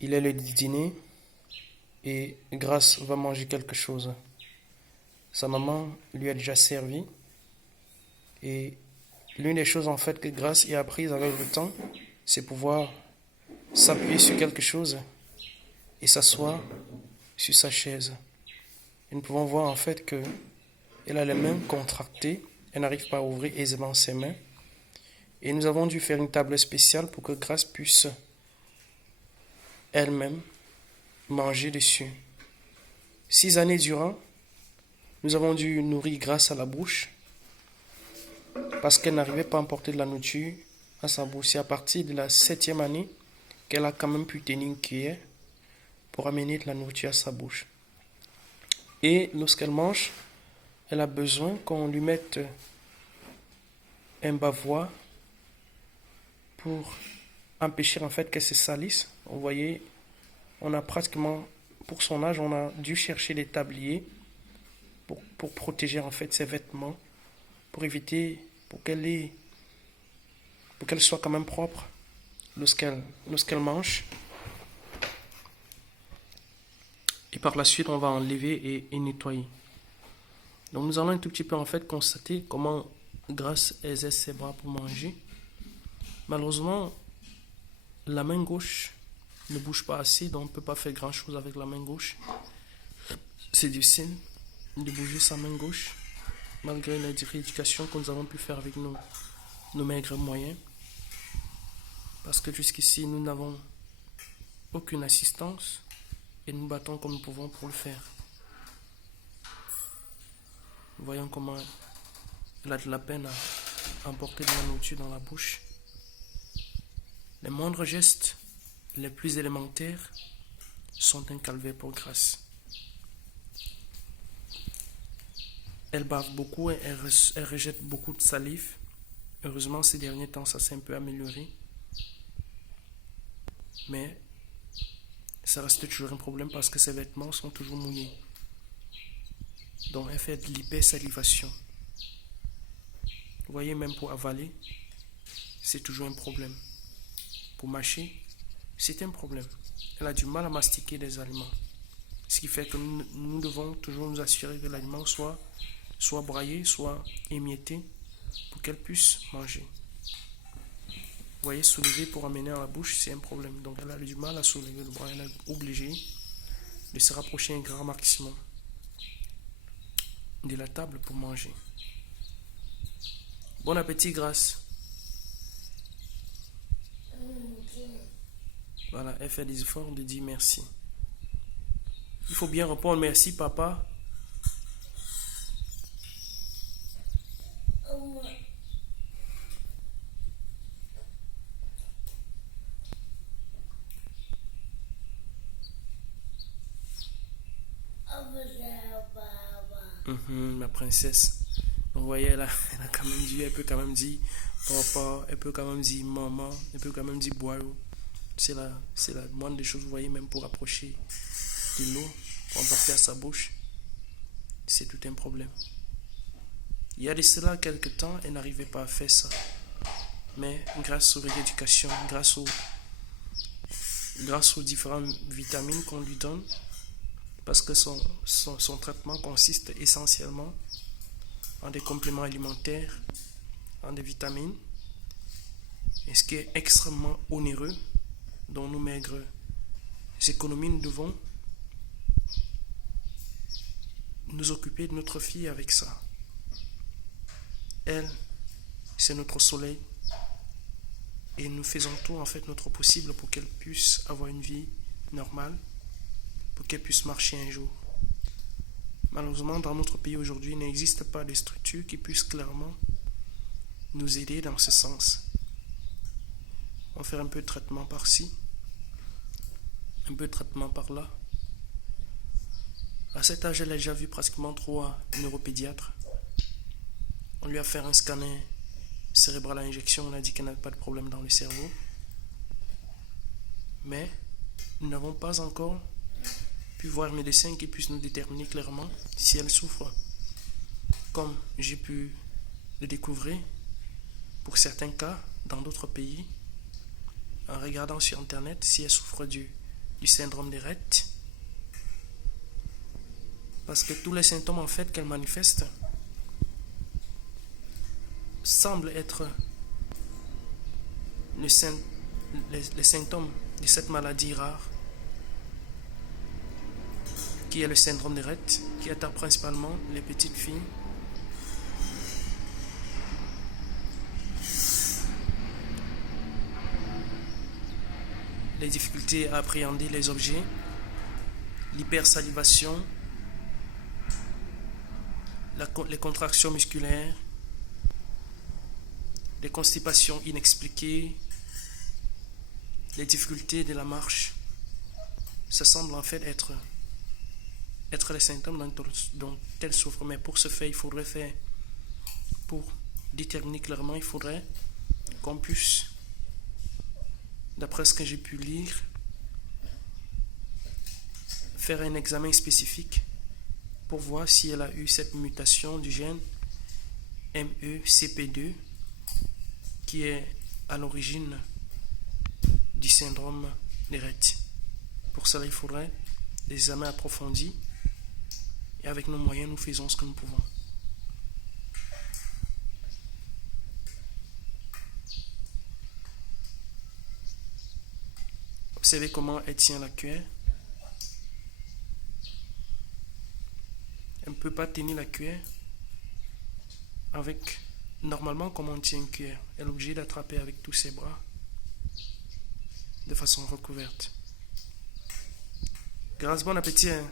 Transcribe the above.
Il est le dîner et Grace va manger quelque chose. Sa maman lui a déjà servi et l'une des choses en fait que Grace y a apprises avec le temps, c'est pouvoir s'appuyer sur quelque chose et s'asseoir sur sa chaise. Et nous pouvons voir en fait que elle a les mains contractées, elle n'arrive pas à ouvrir aisément ses mains. Et nous avons dû faire une table spéciale pour que Grace puisse elle-même manger dessus. 6 années durant, nous avons dû nourrir Grace à la bouche parce qu'elle n'arrivait pas à emporter de la nourriture à sa bouche. C'est à partir de la 7e année qu'elle a quand même pu tenir une cuillère pour amener de la nourriture à sa bouche. Et lorsqu'elle mange, elle a besoin qu'on lui mette un bavoir pour empêcher en fait qu'elle se salisse. Vous voyez, on a pratiquement, pour son âge, on a dû chercher des tabliers pour protéger en fait ses vêtements, pour éviter, pour qu'elle soit quand même propre lorsqu'elle mange. Et par la suite, on va enlever et nettoyer. Donc nous allons un tout petit peu en fait constater comment Grace exerce ses bras pour manger. Malheureusement, la main gauche ne bouge pas assez, donc on ne peut pas faire grand chose avec la main gauche. C'est difficile de bouger sa main gauche, malgré la rééducation que nous avons pu faire avec nos maigres moyens. Parce que jusqu'ici, nous n'avons aucune assistance et nous battons comme nous pouvons pour le faire. Voyons comment elle a de la peine à emporter de la nourriture dans la bouche. Les moindres gestes les plus élémentaires sont un calvaire pour Grace. Elle bave beaucoup et elle rejette beaucoup de salive. Heureusement, ces derniers temps, ça s'est un peu amélioré. Mais ça reste toujours un problème parce que ses vêtements sont toujours mouillés. Donc, elle fait de l'hypersalivation. Vous voyez, même pour avaler, c'est toujours un problème. Pour mâcher, c'est un problème. Elle a du mal à mastiquer des aliments. Ce qui fait que nous devons toujours nous assurer que l'aliment soit braillé, soit émietté pour qu'elle puisse manger. Vous voyez, soulever pour amener à la bouche, c'est un problème. Donc elle a du mal à soulever le bras. Elle est obligée de se rapprocher un grand maximum de la table pour manger. Bon appétit, Grace. Voilà, elle fait des efforts de dire merci. Il faut bien répondre merci, papa. Ma princesse. Donc, vous voyez, elle a quand même dit, elle peut quand même dire papa, elle peut quand même dire maman, elle peut quand même dire boiro. C'est la moindre des choses, vous voyez, même pour approcher de l'eau, pour emporter à sa bouche, c'est tout un problème. Il y a de cela quelques temps, elle n'arrivait pas à faire ça. Mais grâce aux rééducations, grâce aux différentes vitamines qu'on lui donne, parce que son traitement consiste essentiellement en des compléments alimentaires, en des vitamines, et ce qui est extrêmement onéreux, dont nous maigres économies, nous devons nous occuper de notre fille avec ça. Elle, c'est notre soleil, et nous faisons tout en fait notre possible pour qu'elle puisse avoir une vie normale, pour qu'elle puisse marcher un jour. Malheureusement, dans notre pays aujourd'hui, il n'existe pas de structure qui puisse clairement nous aider dans ce sens. On fait un peu de traitement par-ci, un peu de traitement par-là. À cet âge, elle a déjà vu pratiquement 3 neuropédiatres. On lui a fait un scanner cérébral à injection, on a dit qu'elle n'avait pas de problème dans le cerveau. Mais nous n'avons pas encore pu voir un médecin qui puisse nous déterminer clairement si elle souffre. Comme j'ai pu le découvrir pour certains cas dans d'autres pays, en regardant sur internet si elle souffre du du syndrome de Rett. Parce que tous les symptômes en fait qu'elle manifeste semblent être les symptômes de cette maladie rare qui est le syndrome de Rett, qui atteint principalement les petites filles. Les difficultés à appréhender les objets, l'hypersalivation, les contractions musculaires, les constipations inexpliquées, les difficultés de la marche. Ça semble en fait être les symptômes dont elle souffre. Mais pour ce faire, pour déterminer clairement, il faudrait qu'on puisse, d'après ce que j'ai pu lire, faire un examen spécifique pour voir si elle a eu cette mutation du gène MECP2 qui est à l'origine du syndrome de Rett. Pour cela, il faudrait des examens approfondis et avec nos moyens, nous faisons ce que nous pouvons. Observez comment elle tient la cuillère. Elle ne peut pas tenir la cuillère avec, normalement, comme on tient une cuillère. Elle est obligée d'attraper avec tous ses bras de façon recouverte. Grâce, bon appétit. Hein?